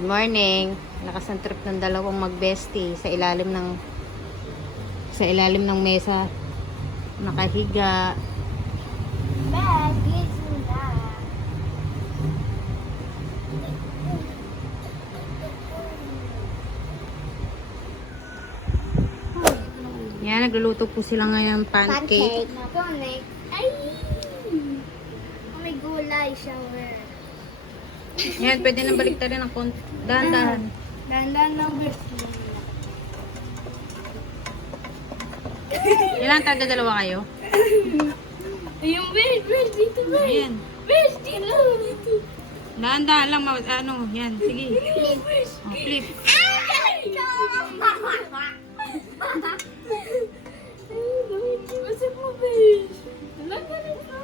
Good morning. Lakas ng trip ng dalawang mag-bestie sa ilalim ng mesa. Nakahiga. Yan, nagluluto po sila ngayon pancake. Ay! May gulay, shower. Yan, pwede nang baliktarin ng konti. Dahan-dahan. Dandan ng birthday. Ilan taga dalawa kayo? Yung bird, dito ba? Ayan. Bird, dito. Dahan-dahan lang. Ano, yan. Sige. Oh, flip. Masip mo, bird. Talaga nito.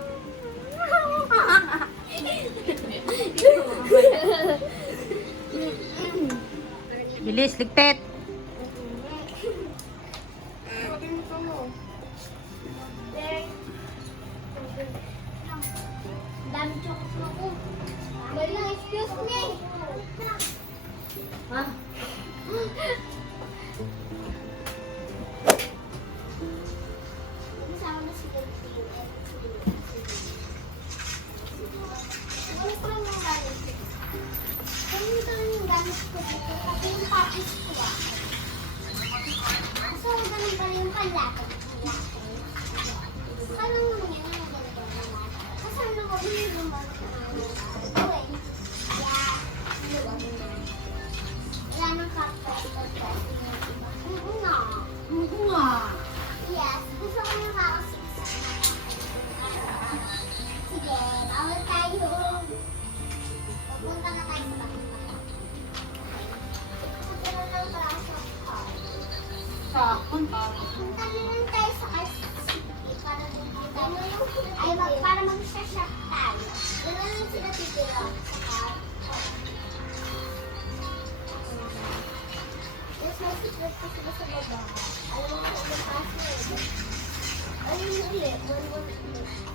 Bilis, ligpit. Dami chocolate ako. Wala, excuse me. Ha? Sama na si ano pa yung gamit ko? Ano yung gamit ko dito? Pati yung papis ko ah. So, ganun pa yung panlapit. Kala mo naman yan ang ganito naman. Kasi ano ko, hindi naman okay. Wala nang kapit. Oo nga. Oo nga. Yes, gusto ko yung kakasix. Sige, bawal tayo. Pupunta na tayo sa bakit. Punta na lang braso ko. Punta na lang tayo sa para mag-shop tayo. Doon na lang sila titira. Yes, may secret pa sila sa baba. Alam mo kung ano password. Ayun na ulit. 1-1-2.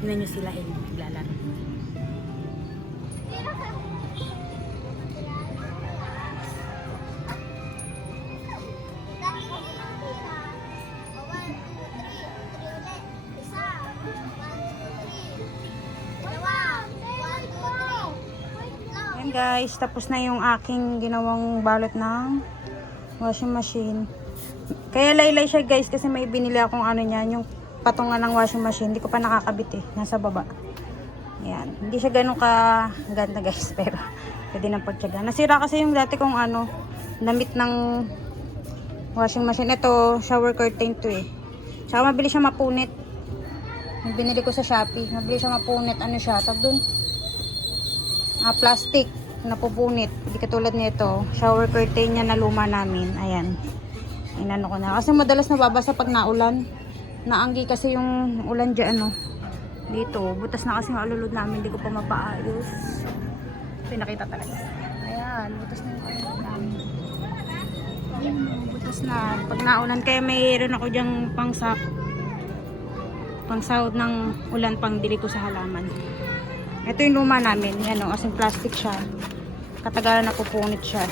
Tignan nyo sila naglalaro. Ayan guys, tapos na yung aking ginawang balot ng washing machine. Kaya laylay siya guys kasi may binili akong ano niyan, yung patungan ng washing machine. Hindi ko pa nakakabit eh. Nasa baba. Ayan. Hindi siya ganun ka ganda guys. Pero pwede nang pagtyaga. Nasira kasi yung dati kong ano, damit ng washing machine. Ito, shower curtain to eh. Tsaka mabili siya mapunit. Yung binili ko sa Shopee. Mabili siya mapunit. Ano siya? Tag dun. Plastic. Napupunit. Hindi katulad nito. Shower curtain niya na luma namin. Ayan. Inano ko na. Kasi madalas nababasa pag naulan. Naanggi kasi yung ulan dyan, ano. Dito, butas na kasi ang alulod namin, hindi ko pa mapaayos. Pinakita talaga. Ayan, butas na yung alulod namin. Butas na. Pag naulan, kaya mayroon ako dyang pangsahod ng ulan pang dili ko sa halaman. Ito yung luma namin. Yan o, asing plastic siya. Katagalan na pupunit siya.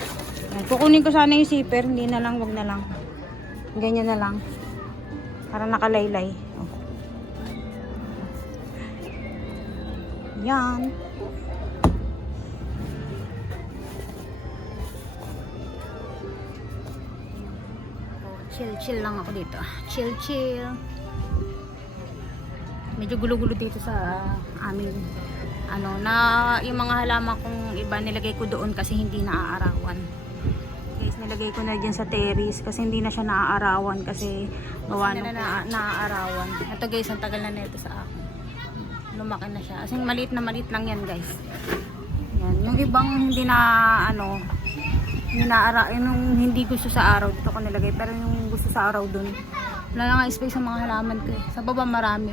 Yan. Kukunin ko sana yung zipper. Hindi na lang, wag na lang. Ganyan na lang. Para nakalaylay. Oh. Yan. Chill lang ako dito. Chill. Medyo gulo-gulo dito sa amin. Yung mga halaman kong iba nilagay ko doon kasi hindi naaarawan. Guys, nilagay ko na dyan sa terrace kasi hindi na siya naaarawan kasi gawa na naaarawan. Ito guys, ang tagal na nito sa akin. Lumaki na siya. Kasi maliit lang yan guys. Yan. Yung ibang hindi na yung hindi gusto sa araw dito ko nilagay, pero yung gusto sa araw dun wala na nga space sa mga halaman ko. Sa baba marami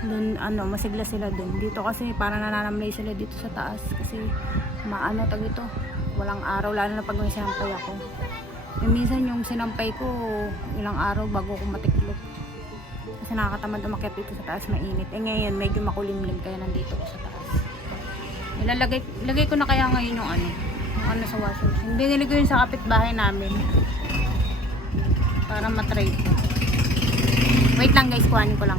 dun, masigla sila dun. Dito kasi para nananamlay sila dito sa taas kasi tag ito, walang araw, lalo na pag may sinampay ako. Minsan yung sinampay ko ilang araw bago ko matiklop kasi nakakatamad umakyat dito sa taas, mainit. Ngayon medyo makulimlim kaya nandito ko sa taas. Lagay ko na kaya ngayon yung sa washing machine. Binili ko yun sa kapitbahay namin para matry ko. Wait lang guys, kuhanin ko lang.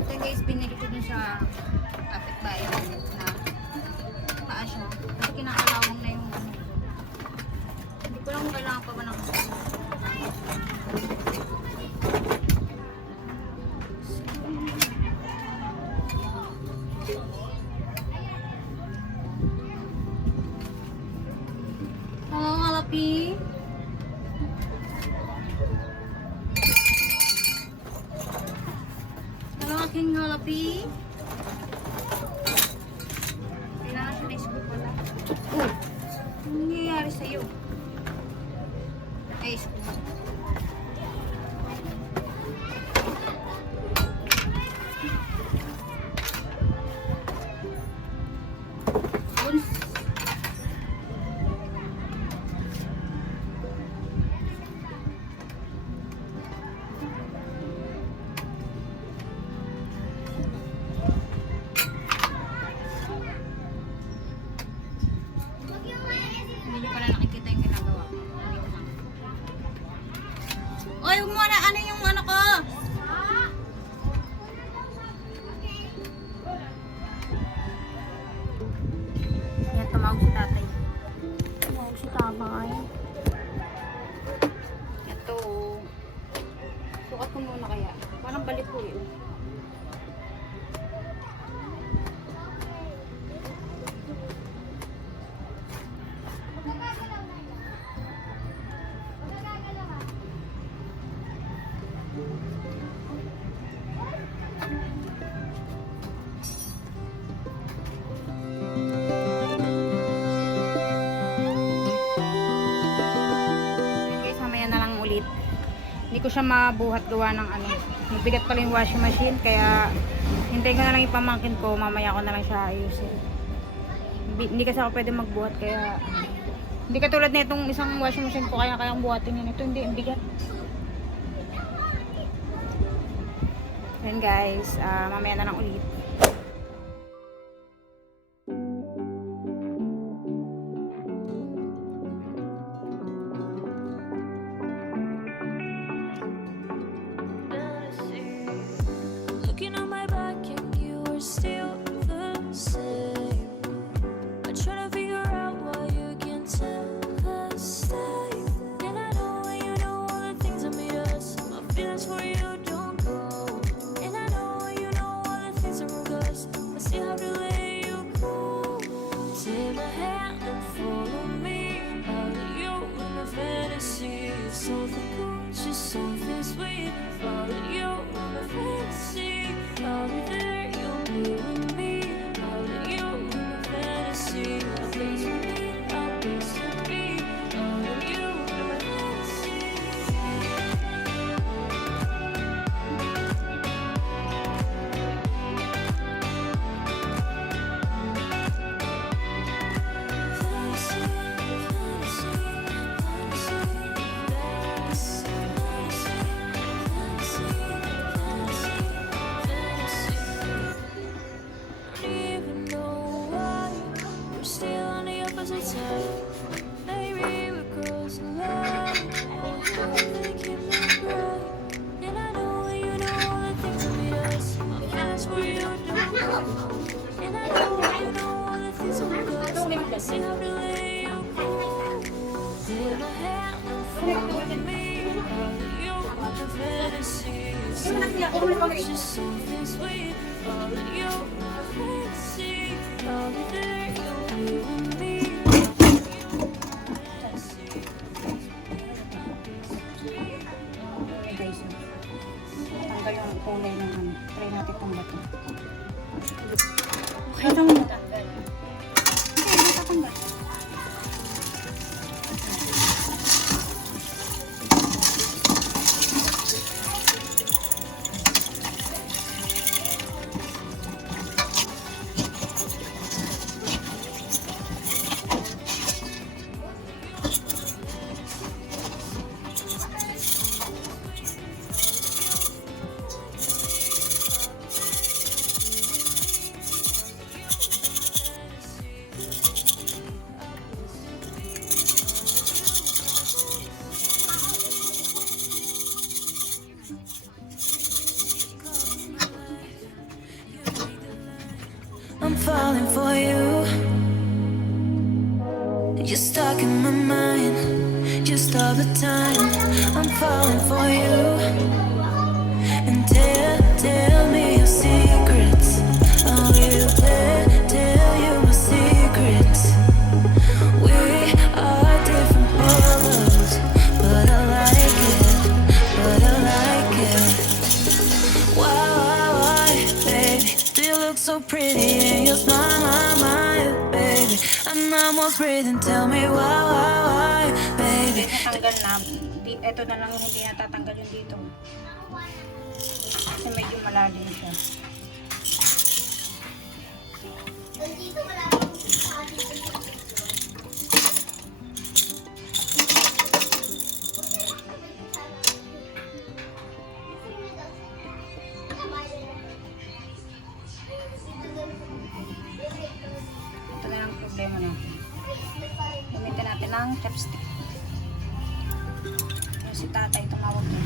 Ito guys, binili ko dun sa kapitbahay namin na taas siya kasi kinakalawang na yung hindi ko lang kailangan pa ba ng hello, halapi. Hello, aking halapi. Kailangan siya na isip pala. Oh, ano nangyayari sa'yo? Ay, isip mo. Hindi nyo pala nakikita yung ginagawa ko. Oy, huwag mo na, yung ko? Yan, tumawag si tatay. Tumawag si tatay. Ito. Sukat ko muna kaya. Parang balik ko yun. Hindi ko siya mabuhat gawa ng mabigat pala yung washing machine, kaya hintayin ko na lang yung pamangkin ko, mamaya ko na lang siya ayusin. Hindi kasi ako pwede magbuhat, kaya hindi katulad na itong isang washing machine ko kayang buhatin yun. Ito hindi, ang bigat. Then guys, mamaya na lang ulit. Tanggal yung kulay ng ano. Try natin kung bato. Ito mo matanggal. Hindi, matatanggal. I'm falling for you. You're stuck in my mind just all the time. I'm falling for you. And tell me your secrets. I will tell you my secrets. We are different colors, but I like it. But I like it. Why, baby? Do you look so pretty and you smile, baby? I'm almost breathing. Tell me why, baby? Natanggal na. Ito na lang hindi natatanggal yung dito. Kasi medyo malalim siya. Dito wala akong sabi. Ito na lang problema natin. Gamitin natin ng chopstick. Yung si tatay tumawag na.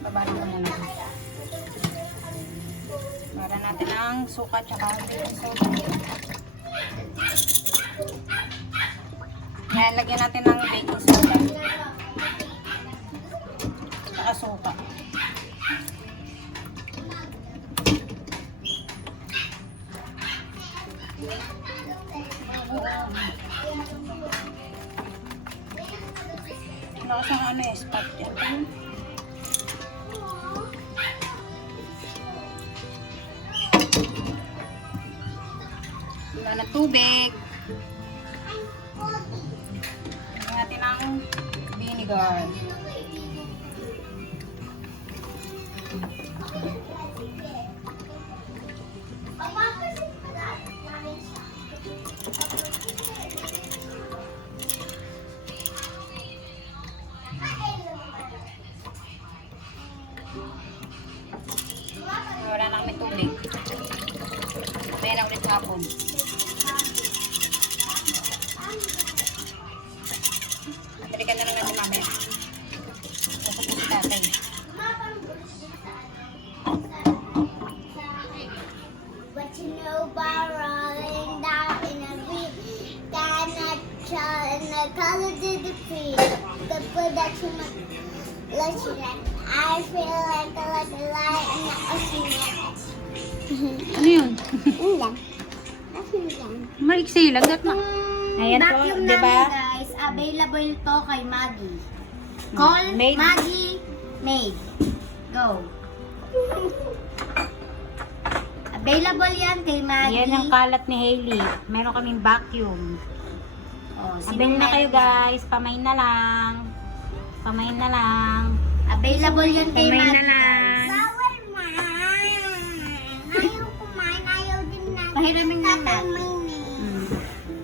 Babalik mo muna. Para natin ang suka tsaka baking soda. Yan, lagyan natin ng baking soda. Tsaka suka. Lakas ang ano eh, spot yan. Wala na tubig. Lagyan natin ang vinegar. Wala na kami tubig. Kaya na ulit hapon. Balikan na lang natin mamaya. Tapos si tatay. But you know about rolling down in a beat, cannot tell in the color to the tree. The production of I feel like a light in the ocean. Ano yun? Yun lang. Ocean lang. Maiksi lang. Ayan po, Vacuum di ba? namin, guys, available to kay Maggie. Call Maid. Maggie Maid. Go. Available yan kay Maggie. Yan ang kalat ni Hailey. Meron kaming vacuum. Oh, Abel na kayo guys. Pamain na lang. Pamain na lang. Available yan kay Pamain na Maggie. lang. Bawal ma. Ayaw kumain. Ayaw din natin. Pahiramin na natin.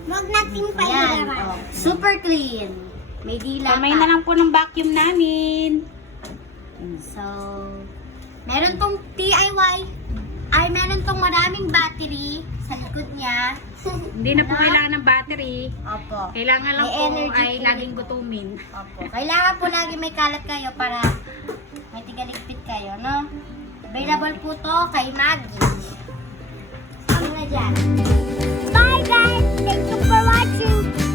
Huwag natin pahiraman. Oh, super clean. May dila Pamain pa. na lang po ng vacuum namin. So, meron tong DIY. Ay, meron tong maraming battery sa likod niya. Hindi na po kailangan ng battery. Opo. Kailangan lang May po energy ay po laging ito. gutumin. Opo. Kailangan po lagi may kalat kayo para may tigaligpit kayo, no? Available po to kay Maggie. Ano na dyan? Bye guys! Thank you for watching!